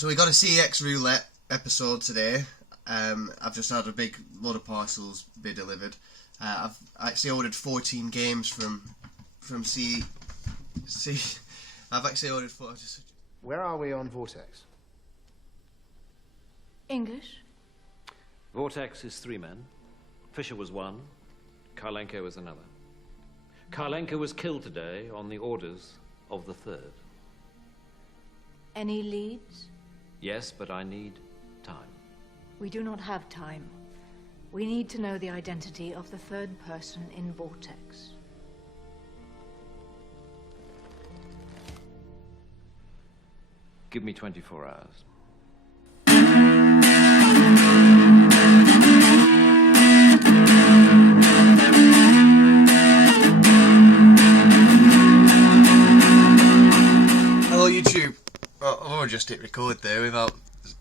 So we got a CEX Roulette episode today. I've just had a big load of parcels be delivered. I've actually ordered 14 games from I've actually ordered 4. Where are we on Vortex? English? Vortex is 3 men. Fisher was 1. Karlenko was another. Karlenko was killed today on the orders of the 3rd. Any leads? Yes, but I need time. We do not have time. We need to know the identity of the 3rd person in Vortex. Give me 24 hours. Hello YouTube. Oh, I just hit record there without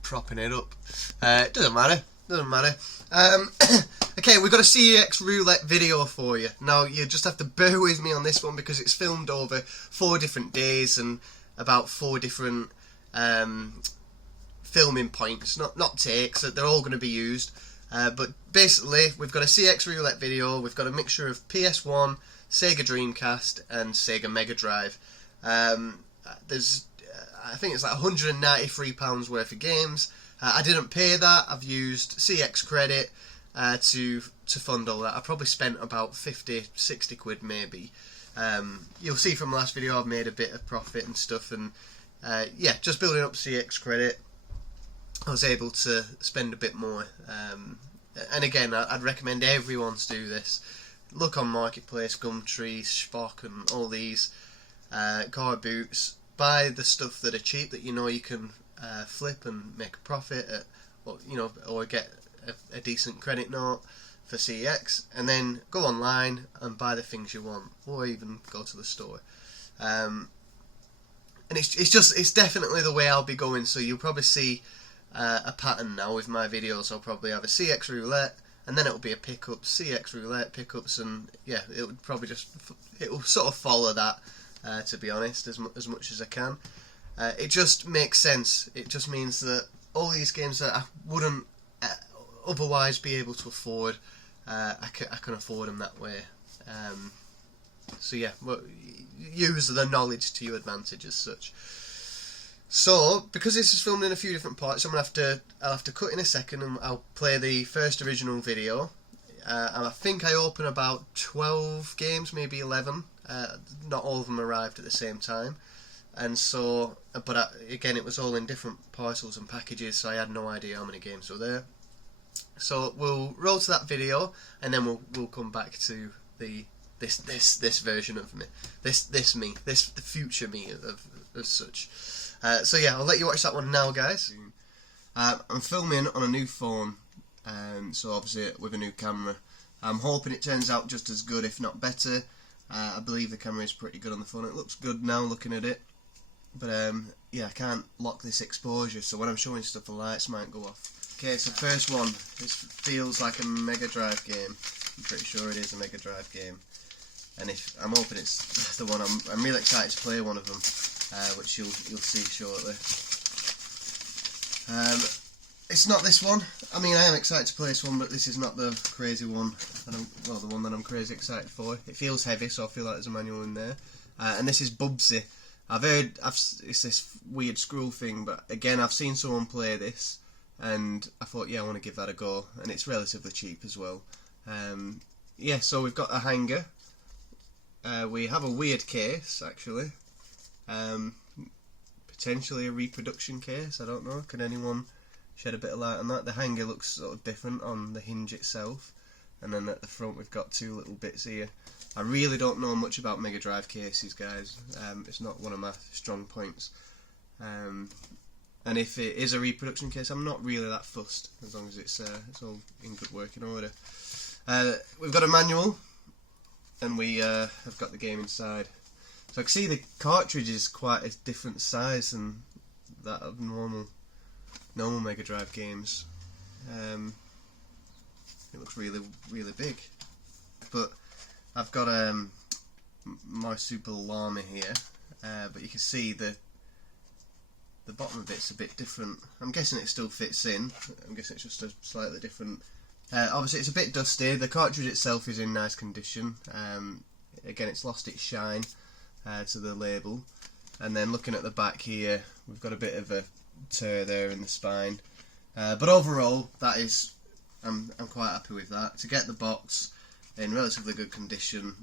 propping it up. It doesn't matter. Okay, we've got a CEX Roulette video for you. Now, you just have to bear with me on this one because it's filmed over 4 different days and about 4 different filming points. Not takes, they're all going to be used. But basically, we've got a CEX Roulette video. We've got a mixture of PS1, Sega Dreamcast and Sega Megadrive. There's I think it's like £193 worth of games. I didn't pay that. I've used CX credit to fund all that. I probably spent about 50-60 quid maybe. You'll see from the last video I've made a bit of profit and stuff, and yeah, just building up CX credit, I was able to spend a bit more. And again, I'd recommend everyone to do this. Look on Marketplace, Gumtree, Spock and all these car boots. Buy the stuff that are cheap that you know you can flip and make a profit at, or get a decent credit note for CEX, and then go online and buy the things you want, or even go to the store. And it's definitely the way I'll be going. So you'll probably see a pattern now with my videos. I'll probably have a CEX Roulette, and then it'll be a pickup, CEX Roulette pickups, and yeah, it would probably it will sort of follow that. To be honest, as much as I can. It just makes sense. It just means that all these games that I wouldn't otherwise be able to afford, I can afford them that way. So yeah, use the knowledge to your advantage as such. So, because this is filmed in a few different parts, I'll have to cut in a second and I'll play the first original video. And I think I open about 12 games, maybe 11. Not all of them arrived at the same time, and so, but again, it was all in different parcels and packages, so I had no idea how many games were there. So we'll roll to that video, and then we'll come back to this version of me, the future me of such. So yeah, I'll let you watch that one now, guys. I'm filming on a new phone, so obviously with a new camera. I'm hoping it turns out just as good, if not better. I believe the camera is pretty good on the phone. It looks good now looking at it, but yeah, I can't lock this exposure, so when I'm showing stuff the lights might go off. Okay, so first one, this feels like a Megadrive game. I'm pretty sure it is a Megadrive game, and I'm hoping it's the one. I'm really excited to play one of them, which you'll see shortly. It's not this one. I mean, I am excited to play this one, but this is not the crazy one. The one that I'm crazy excited for. It feels heavy, so I feel like there's a manual in there. And this is Bubsy. It's this weird scroll thing, but again, I've seen someone play this, and I thought, yeah, I want to give that a go. And it's relatively cheap as well. Yeah, so we've got a hanger. We have a weird case, actually. Potentially a reproduction case. I don't know. Can anyone shed a bit of light on that? The hanger looks sort of different on the hinge itself, and then at the front we've got 2 little bits here. I really don't know much about Megadrive cases, guys. It's not one of my strong points, and if it is a reproduction case, I'm not really that fussed as long as it's all in good working order. We've got a manual, and we have got the game inside. So I can see the cartridge is quite a different size than that of normal Megadrive games. It looks really big, but I've got my Super Llama here, but you can see the the bottom bit's a bit different. I'm guessing it still fits in. I'm guessing it's just a slightly different. Obviously, it's a bit dusty. The cartridge itself is in nice condition. Again, it's lost its shine to the label. And then looking at the back here, we've got a bit of a tear there in the spine. But overall, that is, I'm quite happy with that. To get the box in relatively good condition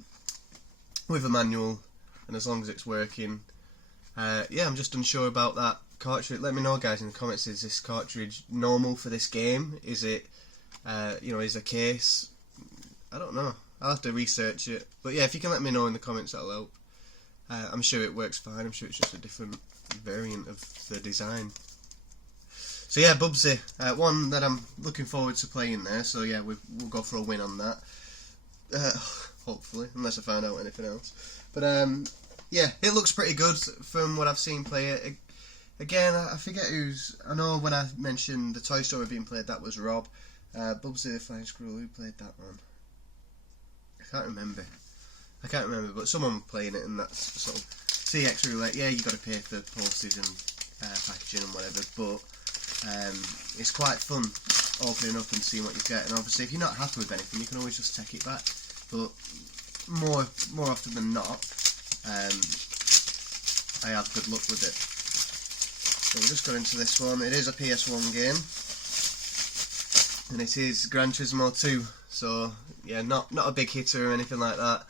with a manual, and as long as it's working, yeah, I'm just unsure about that cartridge. Let me know, guys, in the comments. Is this cartridge normal for this game? Is it, you know, is a case? I don't know. I'll have to research it. But yeah, if you can let me know in the comments, that'll help. I'm sure it works fine. I'm sure it's just a different variant of the design. So yeah, Bubsy, one that I'm looking forward to playing there. So yeah, we'll go for a win on that. Hopefully, unless I find out anything else. But yeah, it looks pretty good from what I've seen play it. Again, I forget who's. I know when I mentioned the Toy Story being played, that was Rob. Bubsy the Flying Squirrel, who played that one? I can't remember, but someone was playing it, and that's sort of CEX Roulette. Yeah, you got to pay for postage and packaging and whatever, but it's quite fun opening up and seeing what you get. And obviously, if you're not happy with anything, you can always just take it back. But more often than not, I have good luck with it. So we'll just go into this one. It is a PS1 game, and it is Gran Turismo 2. So yeah, not a big hitter or anything like that.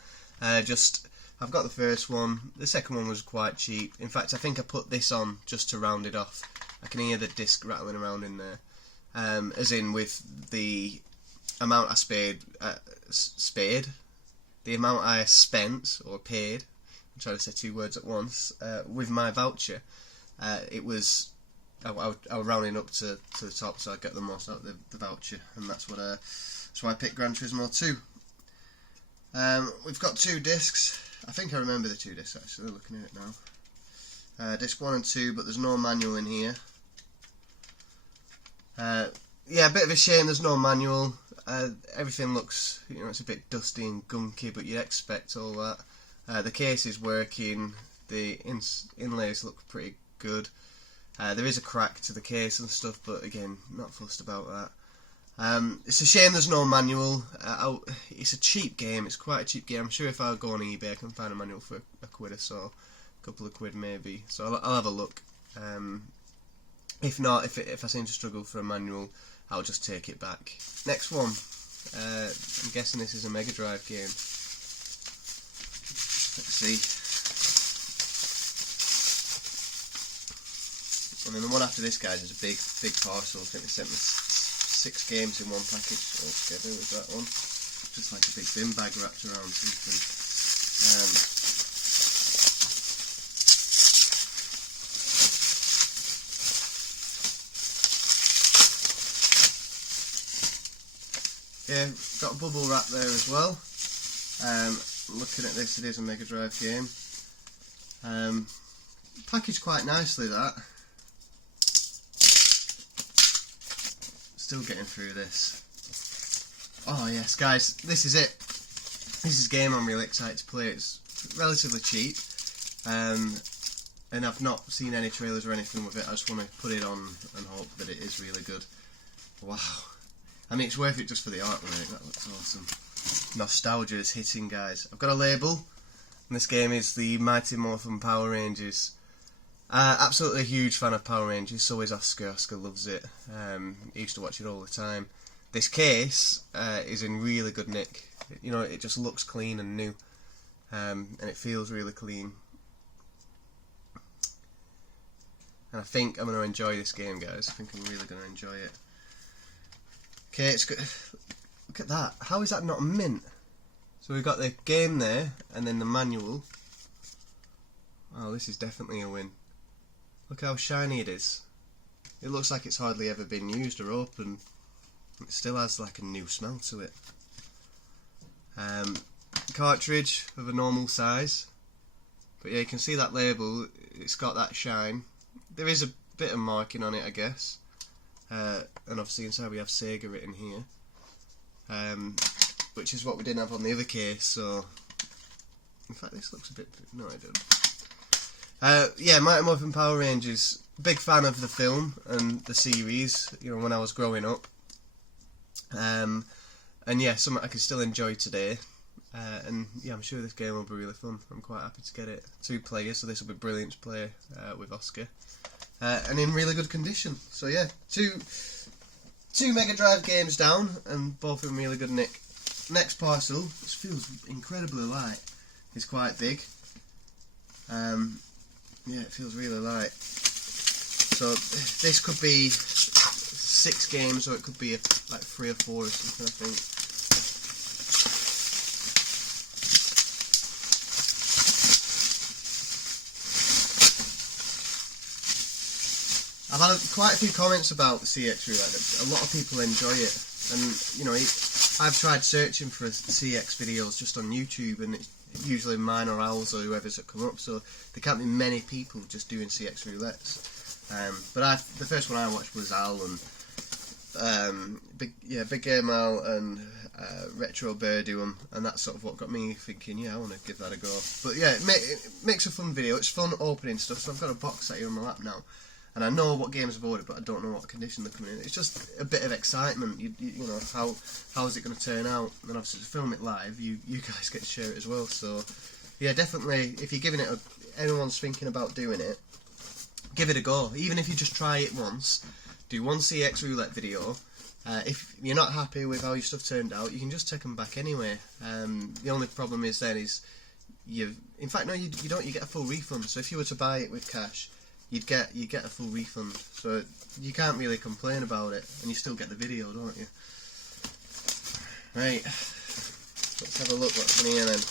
Just I've got the first one. The second one was quite cheap. In fact, I think I put this on just to round it off. I can hear the disc rattling around in there. As in with the amount I the amount I spent or paid. I'm trying to say two words at once. With my voucher, it was I was rounding up to the top, so I get the most out of the voucher, and that's why I picked Gran Turismo 2. We've got two discs. I think I remember the two discs actually, looking at it now. Disc 1 and 2, but there's no manual in here. Yeah, a bit of a shame there's no manual. Everything looks, you know, it's a bit dusty and gunky, but you'd expect all that. The case is working. The inlays look pretty good. There is a crack to the case and stuff, but again, not fussed about that. It's a shame there's no manual. It's a cheap game. It's quite a cheap game. I'm sure if I go on eBay I can find a manual for a quid or so, a couple of quid maybe. So I'll have a look. If not, if I seem to struggle for a manual, I'll just take it back. Next one. I'm guessing this is a Megadrive game. Let's see. And then the one after this, guys, is a big parcel. I think they sent me 6 games in one package altogether with that one. Just like a big bin bag wrapped around something. Yeah, got a bubble wrap there as well. Looking at this, it is a Megadrive game. Packaged quite nicely, that. Still getting through this. Oh yes, guys, this is it. This is a game I'm really excited to play. It's relatively cheap, and I've not seen any trailers or anything with it. I just want to put it on and hope that it is really good. Wow. I mean, it's worth it just for the artwork. That looks awesome. Nostalgia is hitting, guys. I've got a label, and this game is the Mighty Morphin Power Rangers. Absolutely a huge fan of Power Rangers, so is Oscar. Oscar loves it. He used to watch it all the time. This case is in really good nick. You know, it just looks clean and new, and it feels really clean. And I think I'm going to enjoy this game, guys. I think I'm really going to enjoy it. Okay, it's good. Look at that. How is that not mint? So we've got the game there, and then the manual. Oh, this is definitely a win. Look how shiny it is. It looks like it's hardly ever been used or opened. It still has like a new smell to it. Cartridge of a normal size. But yeah, you can see that label. It's got that shine. There is a bit of marking on it, I guess. And obviously inside we have Sega written here. Which is what we didn't have on the other case, so... In fact, this looks a bit... No, I don't. Yeah, Mighty Morphin Power Rangers. big fan of the film and the series, you know, when I was growing up. And yeah, something I can still enjoy today. And yeah, I'm sure this game will be really fun. I'm quite happy to get it. 2 players, so this will be brilliant to play with Oscar. And in really good condition. So yeah, two Megadrive games down, and both in really good nick. Next parcel, this feels incredibly light. It's quite big. Yeah, it feels really light. So this could be 6 games, or it could be like 3 or 4 or something, I think. I've had quite a few comments about CEX Roulette. A lot of people enjoy it, and you know, I've tried searching for CEX videos just on YouTube, and it's usually mine or Al's or whoever's that come up. So there can't be many people just doing CEX Roulettes. But the first one I watched was Al and Big Game Al and Retro Bear do them, and that's sort of what got me thinking, yeah, I want to give that a go. But yeah, it makes a fun video. It's fun opening stuff. So I've got a box set here on my lap now. And I know what games I've ordered, but I don't know what condition they're coming in. It's just a bit of excitement. You know, how is it going to turn out? And obviously to film it live, you guys get to share it as well. So yeah, definitely, if you're giving it anyone's thinking about doing it, give it a go. Even if you just try it once, do one CEX Roulette video. If you're not happy with how your stuff turned out, you can just take them back anyway. The only problem is then is you don't. You get a full refund. So if you were to buy it with cash, you get a full refund, so you can't really complain about it, and you still get the video, don't you? Right, let's have a look what's in here then.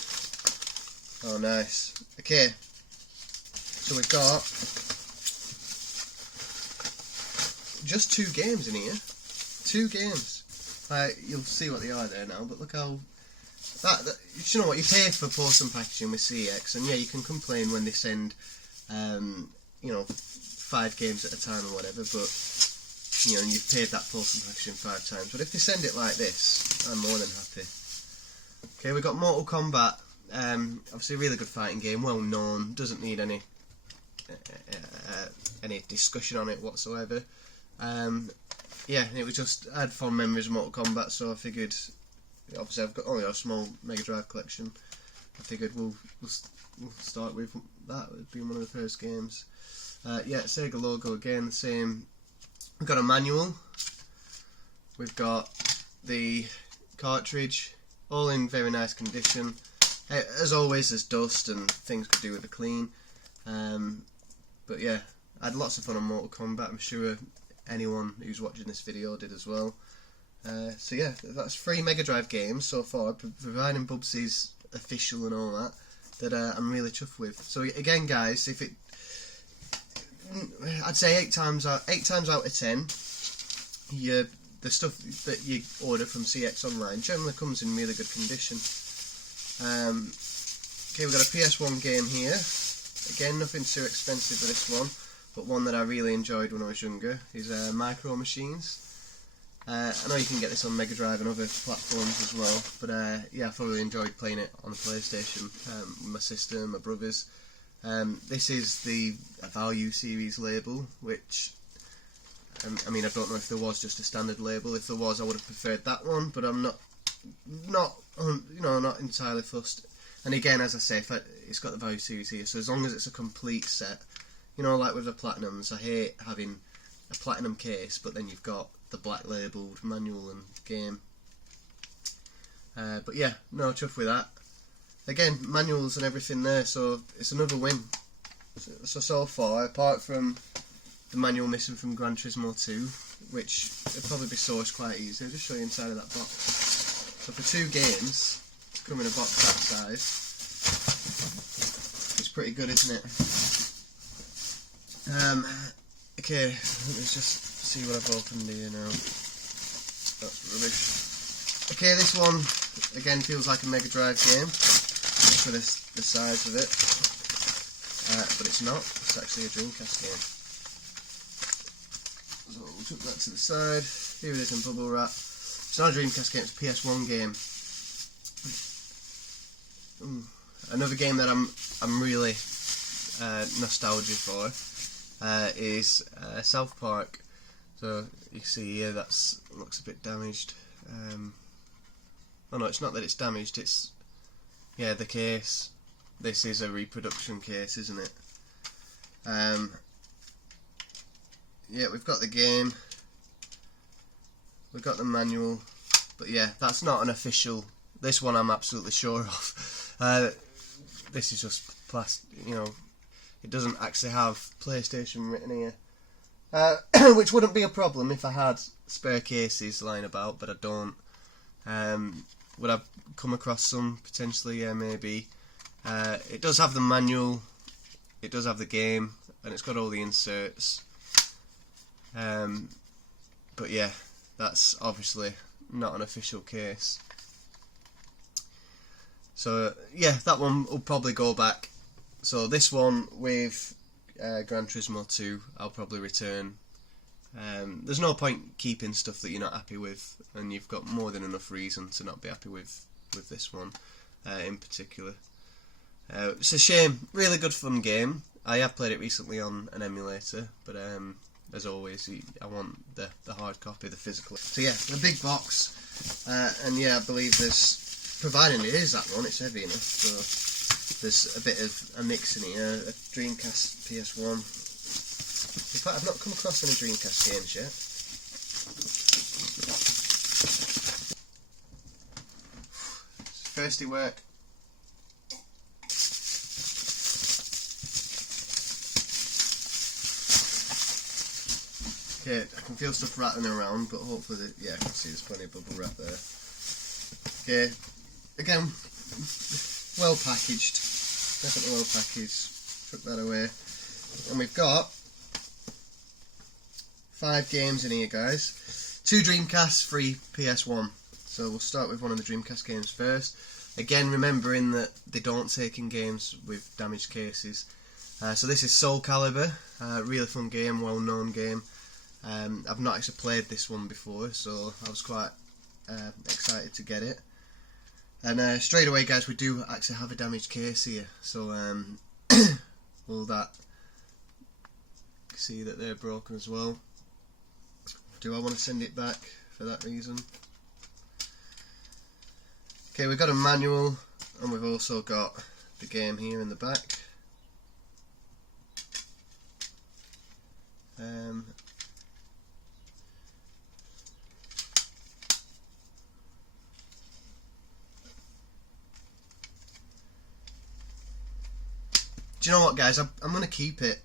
Oh, nice. Okay, so we've got just 2 games in here. 2 games. You'll see what they are there now, but look how you know what, you pay for post and packaging with CEX, and yeah, you can complain when they send you know, 5 games at a time or whatever, but you know, and you've paid that post and packaging 5 times. But if they send it like this, I'm more than happy. Okay, we've got Mortal Kombat. Obviously a really good fighting game, well known, doesn't need any discussion on it whatsoever. Yeah, it was just, I had fond memories of Mortal Kombat, so I figured, obviously I've got only a small Mega Drive collection, I figured we'll start with that. It'd be one of the first games. Yeah, Sega logo again, the same. We've got a manual. We've got the cartridge, all in very nice condition. As always, there's dust and things could do with a clean. But yeah, I had lots of fun on Mortal Kombat. I'm sure anyone who's watching this video did as well. So yeah, that's 3 Mega Drive games so far, providing Bubsy's official and all that I'm really chuffed with. So again, guys, I'd say 8 times out of 10, the stuff that you order from CEX Online generally comes in really good condition. Okay, we've got a PS1 game here. Again, nothing too expensive for this one, but one that I really enjoyed when I was younger is Micro Machines. I know you can get this on Mega Drive and other platforms as well, but yeah, I thoroughly enjoyed playing it on the PlayStation with my sister and my brothers. This is the Value Series label, which I mean, I don't know if there was just a standard label. If there was, I would have preferred that one, but I'm not entirely fussed. And again, as I say, it's got the Value Series here, so as long as it's a complete set, you know, like with the Platinums, I hate having a Platinum case, but then you've got the black labelled manual and game. But yeah, no chuff with that. Again, manuals and everything there, so it's another win. So far, apart from the manual missing from Gran Turismo 2, which would probably be sourced quite easy. I'll just show you inside of that box. So for 2 games, to come in a box that size, it's pretty good, isn't it? Okay, let's just see what I've opened here now. That's rubbish. Okay, this one again feels like a Mega Drive game for the size of it, but it's not. It's actually a Dreamcast game. So we'll put that to the side. Here it is in bubble wrap. It's not a Dreamcast game, it's a PS1 game. Another game that I'm really nostalgic for is South Park. So you see here that's looks a bit damaged. Oh no, it's not that it's damaged, it's the case. This is a reproduction case, isn't it? Yeah, we've got the game, we've got the manual, but yeah, that's not an official. This one I'm absolutely sure of. This is just plastic, you know. It doesn't actually have PlayStation written here, which wouldn't be a problem if I had spare cases lying about, but I don't. Would I come across some potentially? Yeah, maybe. It does have the manual, it does have the game, and it's got all the inserts. But yeah, that's obviously not an official case. So yeah, that one will probably go back. So this one with Gran Turismo 2, I'll probably return. There's no point keeping stuff that you're not happy with, and you've got more than enough reason to not be happy with this one in particular. It's a shame. Really good fun game. I have played it recently on an emulator, but as always, I want the hard copy, the physical. So yeah, the big box, and yeah, I believe there's, providing it is that one, it's heavy enough, so there's a bit of a mix in here, a Dreamcast PS1. In fact, I've not come across any Dreamcast games yet. Thirsty work. Okay, I can feel stuff rattling around, but hopefully, yeah, I can see there's plenty of bubble wrap there. Okay, again, well packaged, definitely well packaged. Took that away, and we've got 5 games in here, guys. 2 Dreamcasts, 3 PS1. So we'll start with one of the Dreamcast games first. Again, remembering that they don't take in games with damaged cases. So this is Soulcalibur, really fun game, well-known game. I've not actually played this one before, so I was quite excited to get it. And straight away, guys, we do actually have a damaged case here. So all that, see that they're broken as well. Do I want to send it back for that reason? Okay, we've got a manual, and we've also got the game here in the back. Do you know what, guys? I'm going to keep it.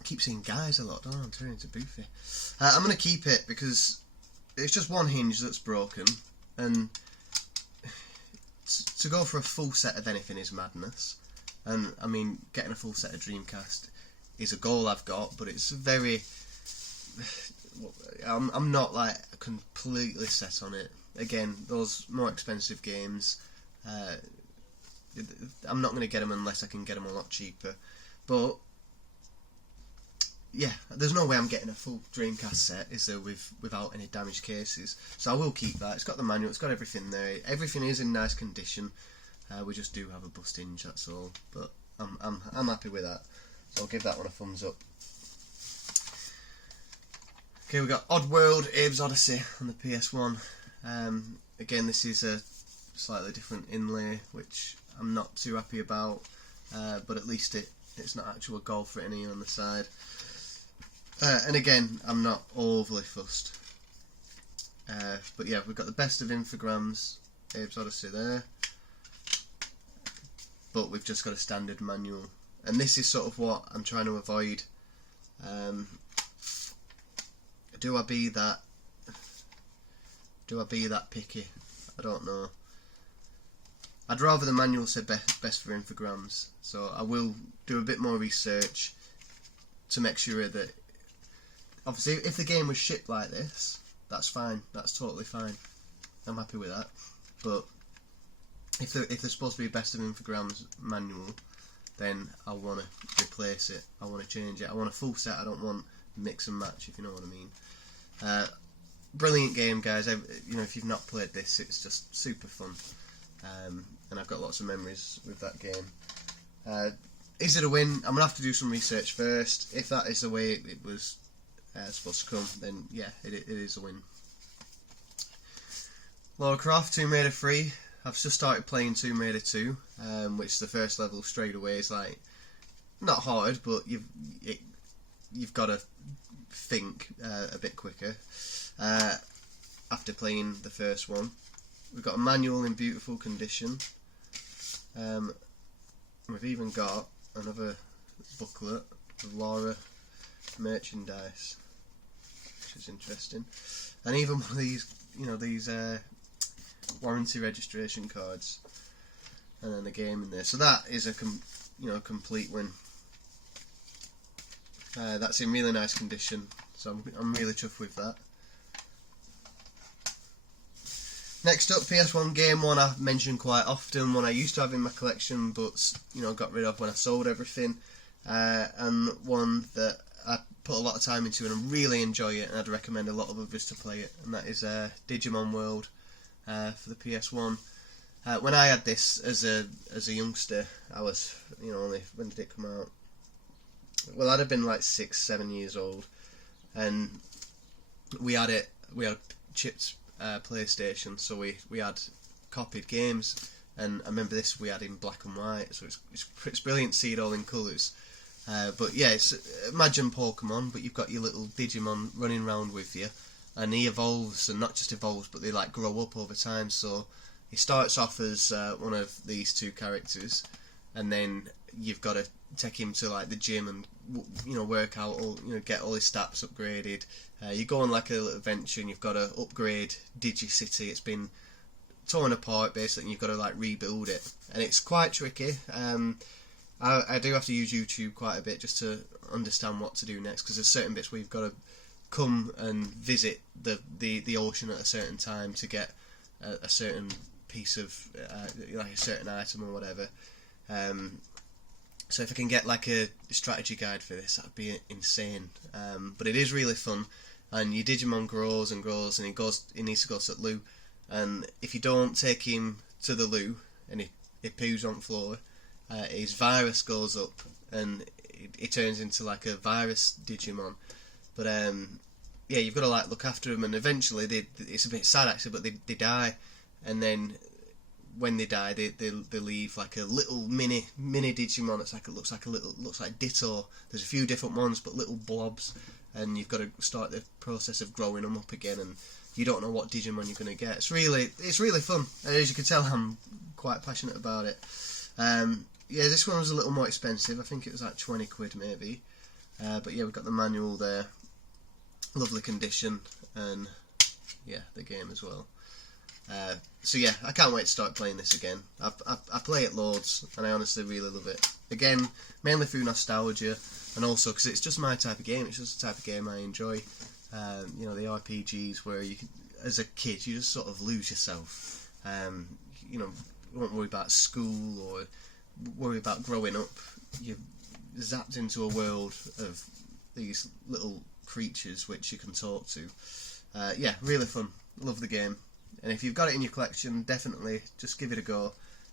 I keep saying guys a lot, don't I? I'm turning into Boofy. I'm going to keep it because it's just one hinge that's broken, and to go for a full set of anything is madness. And I mean, getting a full set of Dreamcast is a goal I've got, but it's very. I'm not like completely set on it. Again, those more expensive games, I'm not going to get them unless I can get them a lot cheaper. But yeah, there's no way I'm getting a full Dreamcast set, is there, without any damaged cases. So I will keep that. It's got the manual, it's got everything there. Everything is in nice condition. We just do have a bust hinge, that's all. But I'm happy with that. So I'll give that one a thumbs up. Okay, we've got Oddworld, Abe's Odyssey on the PS1. Again, this is a slightly different inlay, which I'm not too happy about. But at least it's not actual golf written here on the side. And again, I'm not overly fussed. But yeah, we've got the best of Infogrames, Abe's Odyssey there. But we've just got a standard manual. And this is sort of what I'm trying to avoid. Do I be that picky? I don't know. I'd rather the manual say best for Infogrames. So I will do a bit more research to make sure that, obviously, if the game was shipped like this, that's fine. That's totally fine. I'm happy with that. But if there's supposed to be a best of Infogrames manual, then I want to replace it. I want to change it. I want a full set. I don't want mix and match, if you know what I mean. Brilliant game, guys. You know, if you've not played this, it's just super fun. And I've got lots of memories with that game. Is it a win? I'm going to have to do some research first. If that is the way it was supposed to come, then yeah, it is a win. Lara Croft, Tomb Raider 3. I've just started playing Tomb Raider 2, which the first level straight away is like, not hard, but you've got to think a bit quicker after playing the first one. We've got a manual in beautiful condition. We've even got another booklet of Lara merchandise, which is interesting, and even one of these, these warranty registration cards, and then the game in there. So that is a complete win. That's in really nice condition, so I'm really chuffed with that. Next up, PS1 game, one I've mentioned quite often, one I used to have in my collection, but got rid of when I sold everything, and one that I put a lot of time into and I really enjoy it, and I'd recommend a lot of others to play it, and that is Digimon World for the PS1. When I had this as a youngster, I was only, when did it come out? Well, I'd have been like 6-7 years old, and we had chipped PlayStation, so we had copied games, and I remember this we had in black and white, so it's brilliant to see it all in colours. But yeah, imagine Pokemon, but you've got your little Digimon running around with you, and he evolves, and not just evolves, but they like grow up over time. So he starts off as one of these two characters, and then you've got to take him to like the gym and work out all, get all his stats upgraded. You go on like a little adventure, and you've got to upgrade Digi-City. It's been torn apart basically, and you've got to like rebuild it, and it's quite tricky. I do have to use YouTube quite a bit just to understand what to do next, because there's certain bits where you've got to come and visit the ocean at a certain time to get a certain piece of like a certain item or whatever. So if I can get like a strategy guide for this, that'd be insane. But it is really fun, and your Digimon grows and grows, and he needs to go to the loo, and if you don't take him to the loo and he poos on the floor, his virus goes up, and it turns into like a virus Digimon. But yeah, you've got to like look after them, and eventually it's a bit sad actually, but they die, and then when they die, they leave like a little mini Digimon. Looks like Ditto. There's a few different ones, but little blobs, and you've got to start the process of growing them up again, and you don't know what Digimon you're going to get. It's really fun, and as you can tell, I'm quite passionate about it. Yeah, this one was a little more expensive. I think it was like 20 quid maybe. But yeah, we've got the manual there, lovely condition, and yeah, the game as well. So yeah, I can't wait to start playing this again. I play it loads, and I honestly really love it. Again, mainly through nostalgia, and also because it's just my type of game. It's just the type of game I enjoy. The RPGs where you can, as a kid, you just sort of lose yourself. You won't worry about school or worry about growing up. You're zapped into a world of these little creatures which you can talk to. Yeah, really fun. Love the game. And if you've got it in your collection, definitely just give it a go.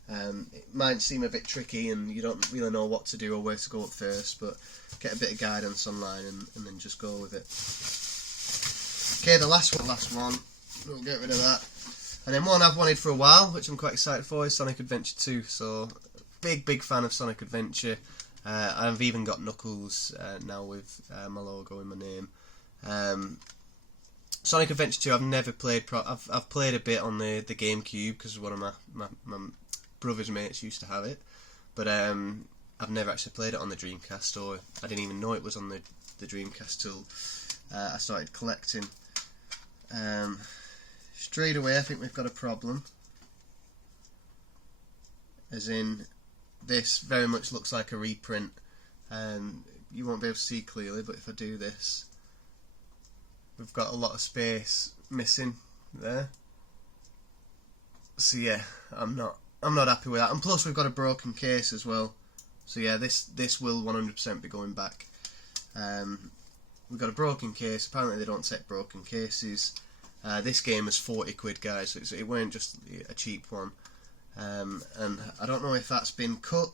It might seem a bit tricky and you don't really know what to do or where to go up first, but get a bit of guidance online and then just go with it. Okay, the last one. We'll get rid of that. And then one I've wanted for a while, which I'm quite excited for, is Sonic Adventure 2. So, big fan of Sonic Adventure. I've even got Knuckles now with my logo in my name. Sonic Adventure 2 I've never played. I've played a bit on the GameCube because one of my brother's mates used to have it, but I've never actually played it on the Dreamcast, or I didn't even know it was on the Dreamcast till I started collecting. Straight away I think we've got a problem, as in this very much looks like a reprint. You won't be able to see clearly, but if I do this, we've got a lot of space missing there. So yeah, I'm not happy with that. And plus we've got a broken case as well. So yeah, this will 100% be going back. We've got a broken case. Apparently they don't take broken cases. This game is 40 quid, guys, so it weren't just a cheap one. And I don't know if that's been cut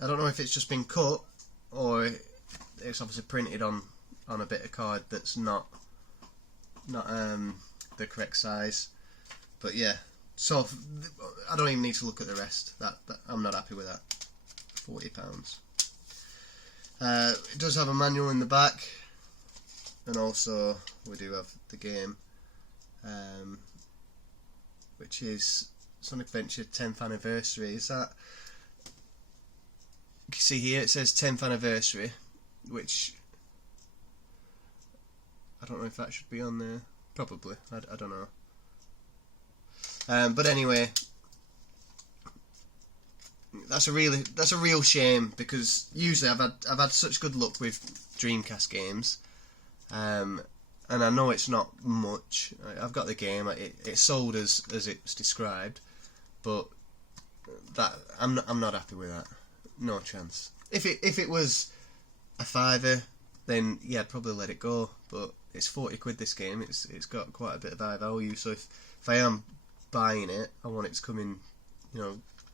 I don't know if it's just been cut or it's obviously printed on a bit of card that's not the correct size. But yeah, so I don't even need to look at the rest. That I'm not happy with that. £40. It does have a manual in the back, and also we do have the game, which is Sonic Adventure 10th anniversary. Is that? You can see here it says 10th anniversary, which I don't know if that should be on there. Probably. I don't know. But anyway, that's a real shame, because usually I've had such good luck with Dreamcast games, and I know it's not much. I've got the game. It sold as it's described, but that I'm not happy with that. No chance. If it was a fiver, then yeah, I'd probably let it go. But it's £40 this game. It's got quite a bit of high value. So if I am buying it, I want it to come in,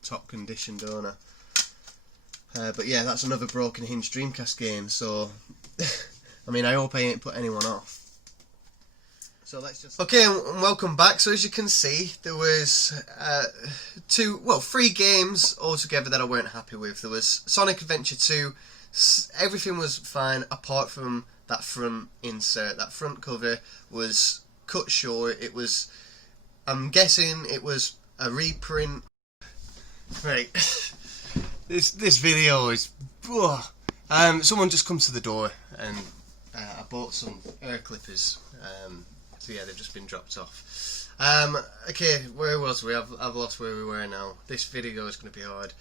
top condition, don't I? But yeah, that's another broken hinge Dreamcast game. So I mean, I hope I ain't put anyone off. So let's just... Okay, and welcome back. So as you can see, there was three games altogether that I weren't happy with. There was Sonic Adventure 2. Everything was fine apart from that front insert. That front cover was cut short. It was... I'm guessing it was a reprint. Right. This video is... someone just come to the door, and I bought some air clippers. So yeah, they've just been dropped off. Okay, where was we? I've lost where we were now. This video is going to be hard.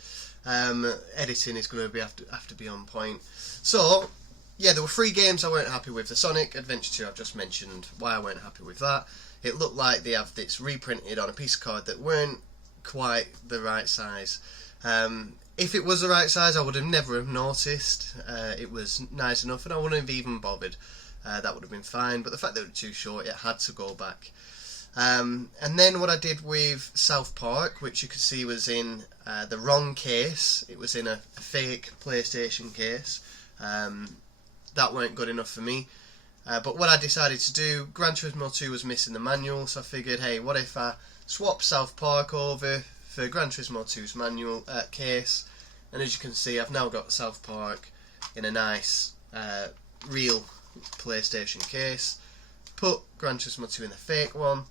Editing is going to have to be on point. So yeah, there were three games I weren't happy with. The Sonic Adventure 2, I've just mentioned why I weren't happy with that. It looked like they have this reprinted on a piece of card that weren't quite the right size. If it was the right size, I would have never have noticed. It was nice enough, and I wouldn't have even bothered. That would have been fine, but the fact that it was too short, it had to go back. And then what I did with South Park, which you could see was in the wrong case. It was in a fake PlayStation case. That weren't good enough for me. But what I decided to do, Gran Turismo 2 was missing the manual, so I figured, hey, what if I swap South Park over for Gran Turismo 2's manual case? And as you can see, I've now got South Park in a nice, real PlayStation case. Put Gran Turismo 2 in the fake one.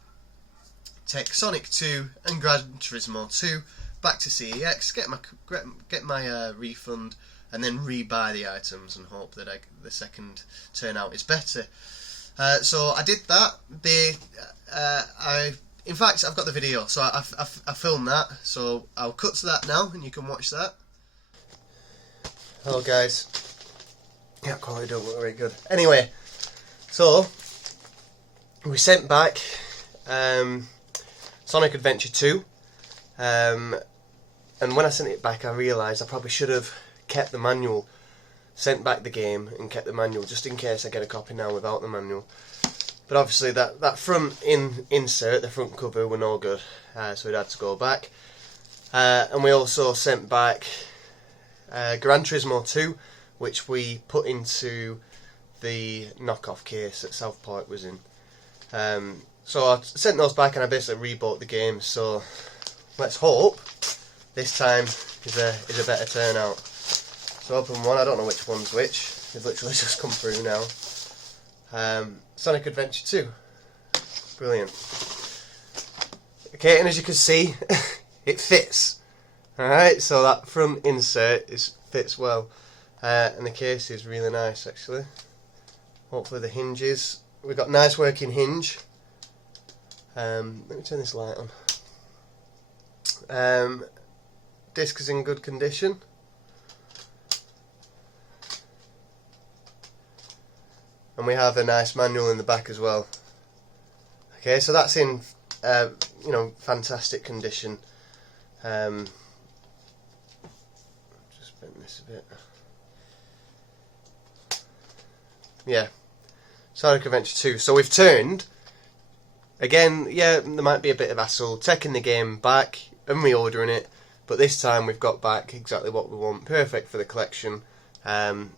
Take Sonic 2 and Gran Turismo 2 back to CEX, get my refund, and then rebuy the items and hope that the second turnout is better. So I did that. In fact, I've got the video, so I filmed that. So I'll cut to that now, and you can watch that. Hello, guys. Yeah, quality don't look very good. Anyway, so we sent back Sonic Adventure 2, and when I sent it back, I realised I probably should have kept the manual, sent back the game and kept the manual, just in case I get a copy now without the manual. But obviously that front insert, the front cover, were no good, so it had to go back. And we also sent back Gran Turismo 2, which we put into the knockoff case that South Park was in. So I sent those back and I basically rebought the game. So let's hope this time is a better turnout. So open one, I don't know which one's which. They've literally just come through now. Sonic Adventure 2. Brilliant. Okay, and as you can see, it fits. Alright, so that front insert fits well. And the case is really nice, actually. Hopefully the hinges. We've got nice working hinge. Let me turn this light on. Disc is in good condition. And we have a nice manual in the back as well. Okay, so that's in fantastic condition. Just bend this a bit. Yeah, Sonic Adventure 2. So we've turned. Again, yeah, there might be a bit of hassle taking the game back and reordering it, But this time we've got back exactly what we want, perfect for the collection, and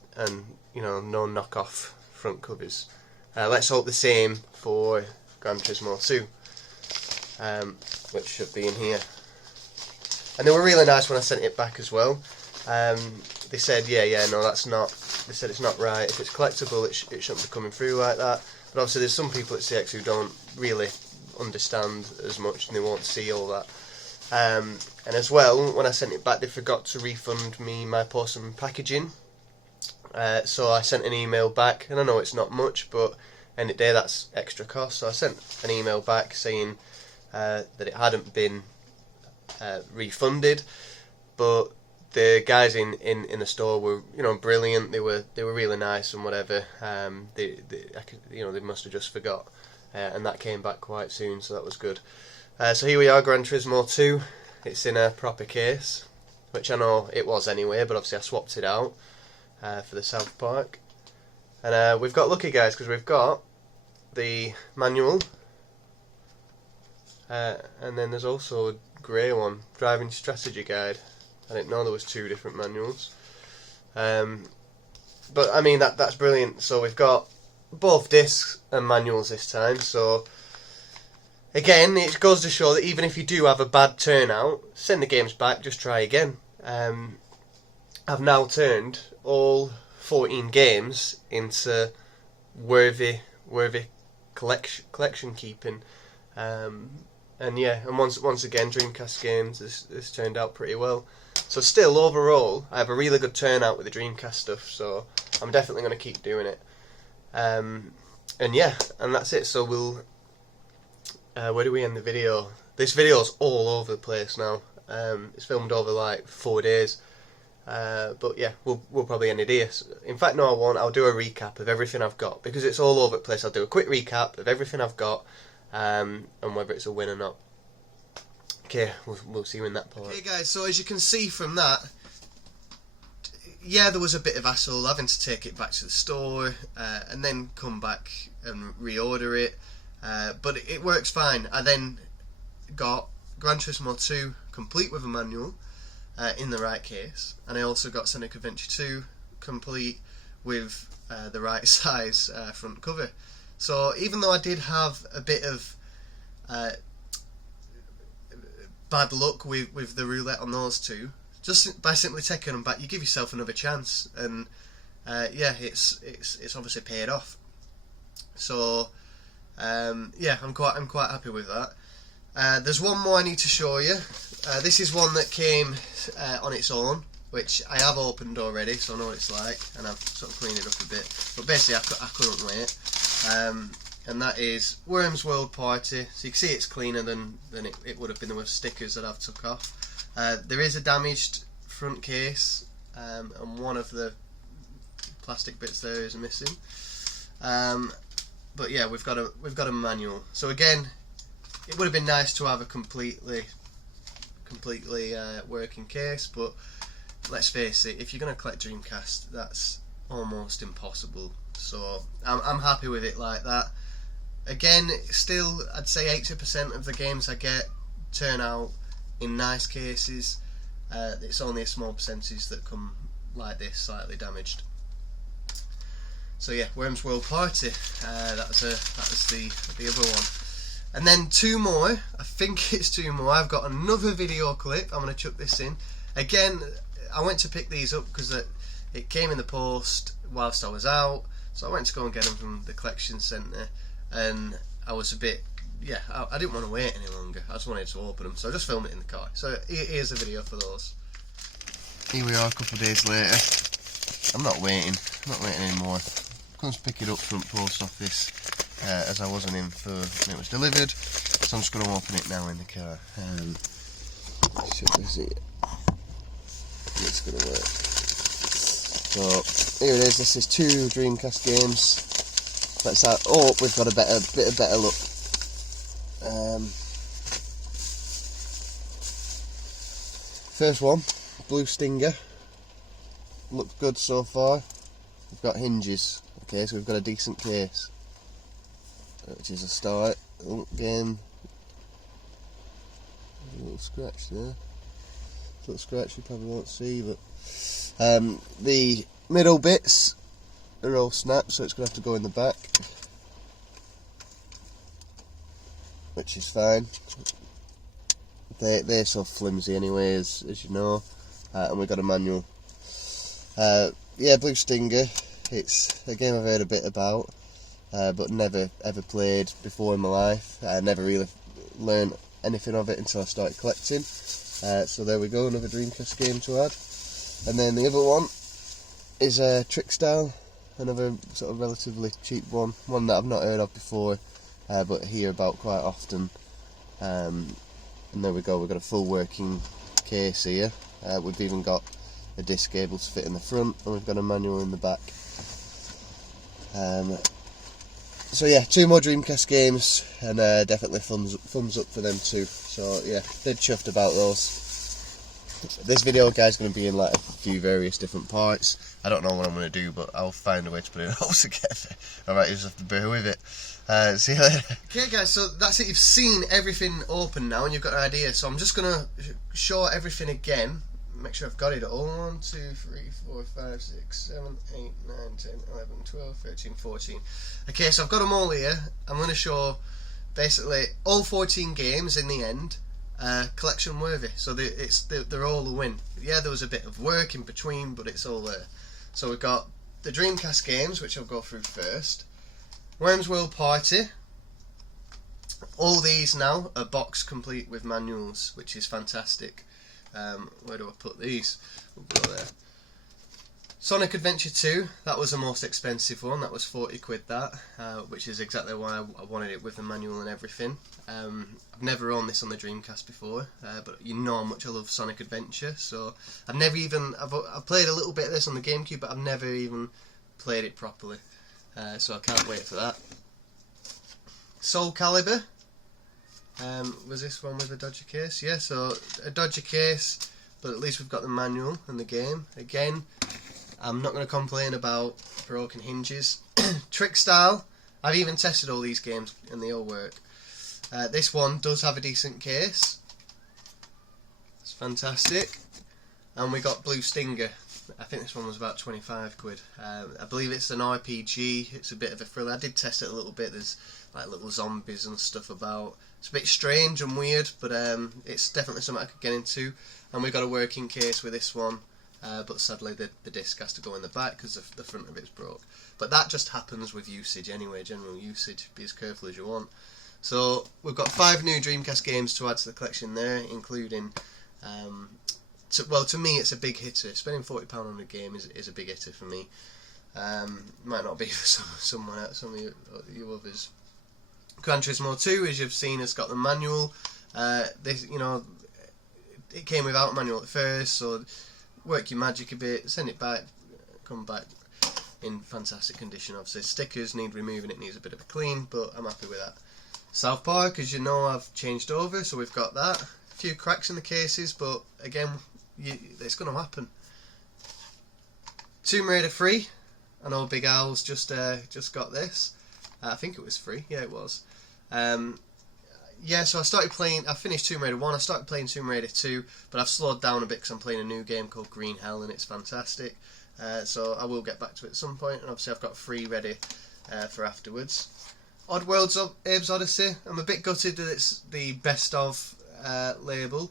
you know, no knockoff front covers. Let's hope the same for Gran Turismo 2, which should be in here. And they were really nice when I sent it back as well. They said, yeah, no, that's not. They said it's not right. If it's collectible, it shouldn't be coming through like that. But obviously, there's some people at CEX who don't really understand as much, and they won't see all that. And as well, when I sent it back, they forgot to refund me my porcelain packaging. So I sent an email back, and I know it's not much, but end of the day, that's extra cost. So I sent an email back saying that it hadn't been refunded, but the guys in the store were, you know, brilliant. They were really nice and whatever. They must have just forgot, and that came back quite soon, so that was good. So here we are, Gran Turismo 2. It's in a proper case, which I know it was anyway, but obviously I swapped it out for the South Park. And we've got lucky, guys, because we've got the manual, and then there's also a grey one, driving strategy guide. I didn't know there was 2 different manuals. But I mean, that's brilliant. So we've got both discs and manuals this time. So again, it goes to show that even if you do have a bad turnout, send the games back, just try again. I've now turned all 14 games into worthy collection keeping. And yeah, and once again, Dreamcast Games, this turned out pretty well. So still, overall, I have a really good turnout with the Dreamcast stuff, so I'm definitely going to keep doing it. And yeah, and that's it. So we'll... where do we end the video? This video's all over the place now. It's filmed over like 4 days. But yeah, we'll probably end it here. In fact, no, I won't. I'll do a recap of everything I've got, because it's all over the place. I'll do a quick recap of everything I've got, and whether it's a win or not. Okay, we'll see you in that part. Okay guys, so as you can see from that, yeah, there was a bit of hassle having to take it back to the store, and then come back and reorder it, but it works fine. I then got Gran Turismo 2 complete with a manual, in the right case, and I also got Sonic Adventure 2 complete with the right size front cover. So even though I did have a bit of bad luck with the roulette on those 2, just by simply taking them back, you give yourself another chance, and yeah, it's obviously paid off. So yeah, I'm quite happy with that. There's one more I need to show you. This is one that came on its own, which I have opened already, so I know what it's like, and I've sort of cleaned it up a bit. But basically, I couldn't wait. And that is Worms World Party. So you can see it's cleaner than it would have been with stickers that I've took off. There is a damaged front case, and one of the plastic bits there is missing. But yeah, we've got a manual. So again, it would have been nice to have a completely working case, but let's face it, if you're going to collect Dreamcast, that's almost impossible. So I'm happy with it like that. Again, still, I'd say 80% of the games I get turn out in nice cases. It's only a small percentage that come like this, slightly damaged. So yeah, Worms World Party. That was the other one. And then 2 more. I think it's 2 more. I've got another video clip. I'm going to chuck this in. Again, I went to pick these up because it came in the post whilst I was out. So I went to go and get them from the collection centre. And I was a bit... yeah, I didn't want to wait any longer. I just wanted to open them. So I just filmed it in the car. So here's a video for those. Here we are a couple of days later. I'm not waiting anymore. I'm going to pick it up from post office. As I wasn't in for when it was delivered, so I'm just going to open it now in the car. So is it? It's going to work. So here it is. This is 2 Dreamcast games. Let's hope we've got a bit of better luck. First one, Blue Stinger. Looks good so far. We've got hinges. Okay, so we've got a decent case, which is a start. Again, a little scratch there. little scratch you probably won't see, but the middle bits are all snapped, so it's going to have to go in the back, which is fine. They're so flimsy anyway, as you know, and we've got a manual. Yeah, Blue Stinger, it's a game I've heard a bit about, but never ever played before in my life. I never really learned anything of it until I started collecting. So there we go, another Dreamcast game to add. And then the other one is Trick Style, another sort of relatively cheap one that I've not heard of before, but hear about quite often. And there we go, we've got a full working case here. We've even got a disc able to fit in the front, and we've got a manual in the back. So yeah, 2 more Dreamcast games, and definitely thumbs up for them too. So yeah, dead chuffed about those. This video, guys, going to be in like a few various different parts. I don't know what I'm going to do, but I'll find a way to put it all together. Alright, you just have to bear with it. See you later. Okay guys, so that's it. You've seen everything open now and you've got an idea. So I'm just going to show everything again. Make sure I've got it all. 1, 2, 3, 4, 5, 6, 7, 8, 9, 10, 11, 12, 13, 14. Okay, so I've got them all here. I'm going to show basically all 14 games in the end. Collection worthy, so they're all a win. Yeah, there was a bit of work in between, but it's all there. So we've got the Dreamcast games, which I'll go through first. Worms World Party. All these now are box complete with manuals, which is fantastic. Where do I put these? We'll go there. Sonic Adventure 2, that was the most expensive one, that was 40 quid that, which is exactly why I wanted it with the manual and everything. I've never owned this on the Dreamcast before, but you know how much I love Sonic Adventure, so I've played a little bit of this on the GameCube, but I've never even played it properly, so I can't wait for that. Soulcalibur, was this one with a dodgy case? Yeah, so a dodgy case, but at least we've got the manual and the game. Again, I'm not going to complain about broken hinges. Trick Style, I've even tested all these games and they all work. This one does have a decent case. It's fantastic. And we got Blue Stinger. I think this one was about 25 quid. I believe it's an RPG, it's a bit of a thriller. I did test it a little bit, there's like little zombies and stuff about. It's a bit strange and weird, but it's definitely something I could get into. And we got a working case with this one. But sadly the disc has to go in the back because the front of it's broke. But that just happens with usage anyway, general usage. Be as careful as you want. So we've got 5 new Dreamcast games to add to the collection there, including, to me it's a big hitter. Spending £40 on a game is a big hitter for me. Might not be for some of you others. Gran Turismo 2, as you've seen, has got the manual. This, it came without a manual at first, so work your magic a bit, send it back, come back in fantastic condition. Obviously stickers need removing, it needs a bit of a clean, but I'm happy with that. South Park, as you know, I've changed over, so we've got that. A few cracks in the cases, but again, it's going to happen. Tomb Raider 3, I know Big Al's just got this. I think it was free, yeah it was. Yeah, so I finished Tomb Raider 1, I started playing Tomb Raider 2, but I've slowed down a bit because I'm playing a new game called Green Hell and it's fantastic. So I will get back to it at some point, and obviously I've got 3 ready for afterwards. Oddworld's Abe's Odyssey, I'm a bit gutted that it's the best of label.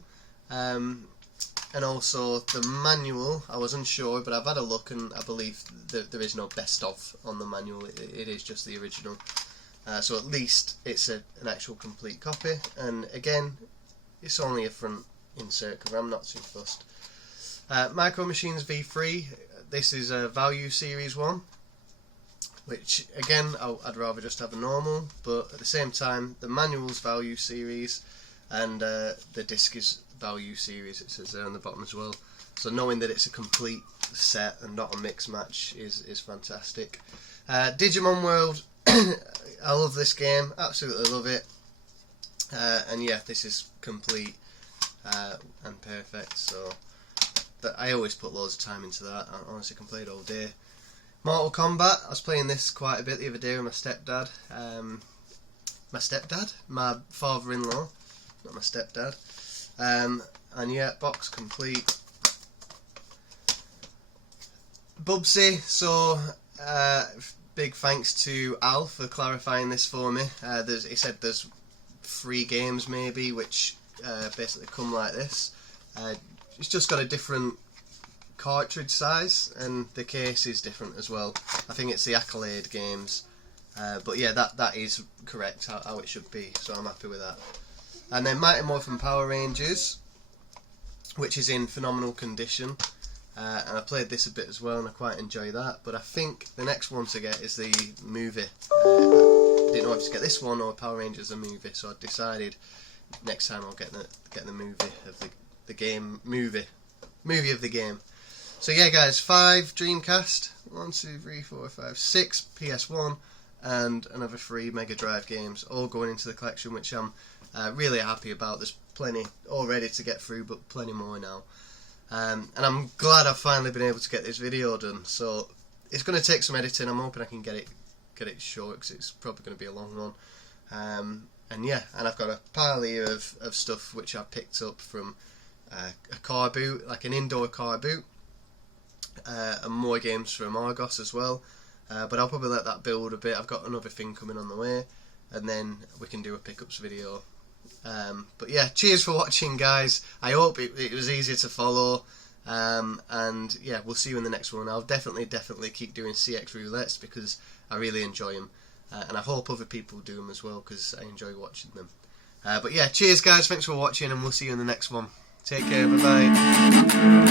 And also the manual, I was unsure, but I've had a look and I believe that there is no best of on the manual, it is just the original. So at least it's an actual complete copy, and again, it's only a front insert cover, I'm not too fussed. Micro Machines V3, this is a Value Series one, which again, I'd rather just have a normal, but at the same time, the manual's Value Series, and the disc is Value Series, it says there on the bottom as well. So knowing that it's a complete set and not a mix match is fantastic. Digimon World, I love this game, absolutely love it, and yeah, this is complete and perfect, so I always put loads of time into that. I honestly can play it all day. Mortal Kombat, I was playing this quite a bit the other day with my stepdad. My father-in-law, not my stepdad. And And yeah, box complete. Bubsy, so big thanks to Al for clarifying this for me. He said there's 3 games maybe which basically come like this. It's just got a different cartridge size and the case is different as well. I think it's the Accolade games, but yeah, that is correct how it should be, so I'm happy with that. And then Mighty Morphin Power Rangers, which is in phenomenal condition, and I played this a bit as well and I quite enjoy that, but I think the next one to get is the movie. I didn't know if to get this one or Power Rangers the movie, so I decided next time I'll get the movie of the game, movie of the game. So yeah guys, 5 Dreamcast, 1, 2, 3, 4, 5, 6 PS1 and another 3 Megadrive games, all going into the collection, which I'm really happy about. There's plenty already to get through, but plenty more now. And I'm glad I've finally been able to get this video done. So it's going to take some editing. I'm hoping I can get it short, because it's probably going to be a long one. And yeah, and I've got a pile here of stuff which I picked up from a car boot, like an indoor car boot, and more games from Argos as well. But I'll probably let that build a bit. I've got another thing coming on the way, and then we can do a pickups video. But yeah, cheers for watching guys. I hope it was easier to follow, and yeah, we'll see you in the next one. I'll definitely keep doing CEX Roulettes because I really enjoy them, and I hope other people do them as well because I enjoy watching them. But yeah, cheers guys, thanks for watching, and we'll see you in the next one. Take care, bye bye.